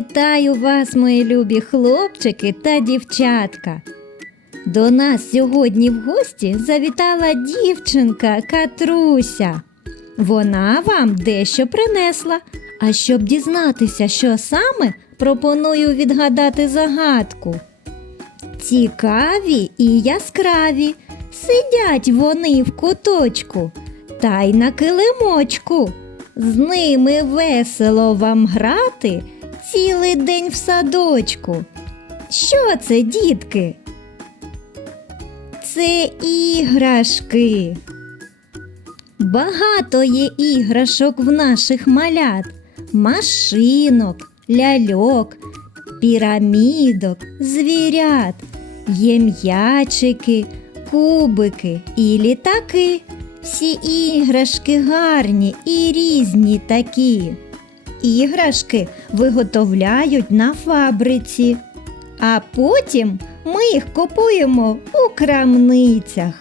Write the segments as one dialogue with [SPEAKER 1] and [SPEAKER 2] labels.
[SPEAKER 1] Вітаю вас, мої любі хлопчики та дівчатка. До нас сьогодні в гості завітала дівчинка Катруся. Вона вам дещо принесла. А щоб дізнатися, що саме, пропоную відгадати загадку. Цікаві і яскраві, сидять вони в куточку, та й на килимочку. З ними весело вам грати цілий день в садочку. Що це, дітки? Це іграшки. Багато є іграшок в наших малят, машинок, ляльок, пірамідок, звірят, є м'ячики, кубики і літаки. Всі іграшки гарні і різні такі. Іграшки виготовляють на фабриці, а потім ми їх купуємо у крамницях.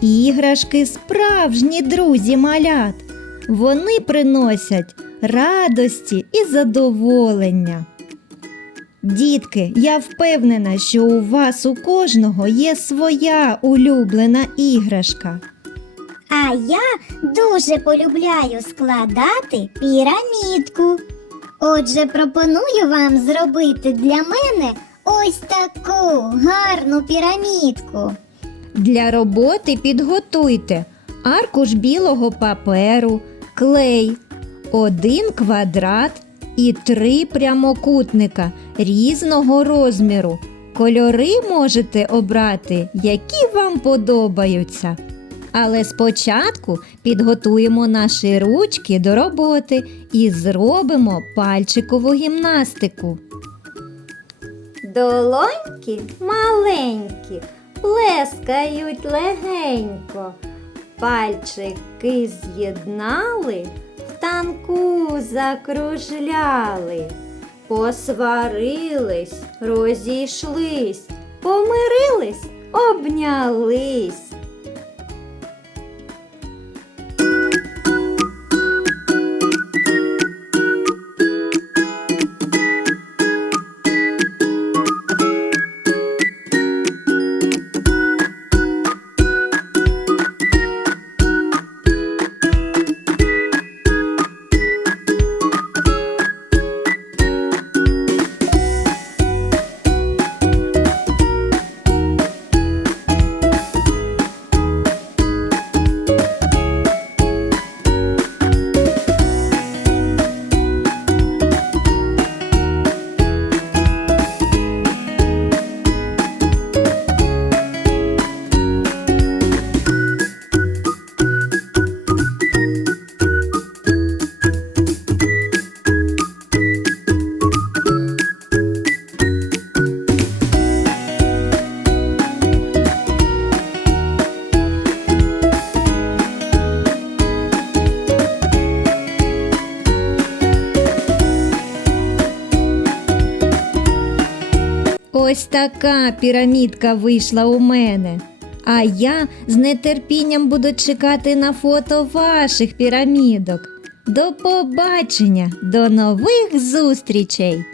[SPEAKER 1] Іграшки справжні друзі малят. Вони приносять радості і задоволення. Дітки, я впевнена, що у вас у кожного є своя улюблена іграшка.
[SPEAKER 2] А я дуже полюбляю складати пірамідку. Отже, пропоную вам зробити для мене ось таку гарну пірамідку.
[SPEAKER 1] Для роботи підготуйте аркуш білого паперу, клей, один квадрат і три прямокутника різного розміру. Кольори можете обрати, які вам подобаються. Але спочатку підготуємо наші ручки до роботи і зробимо пальчикову гімнастику. Долоньки маленькі, плескають легенько. Пальчики з'єднали, в танку закружляли. Посварились, розійшлись, помирились, обнялись. Ось така пірамідка вийшла у мене. А я з нетерпінням буду чекати на фото ваших пірамідок. До побачення, до нових зустрічей!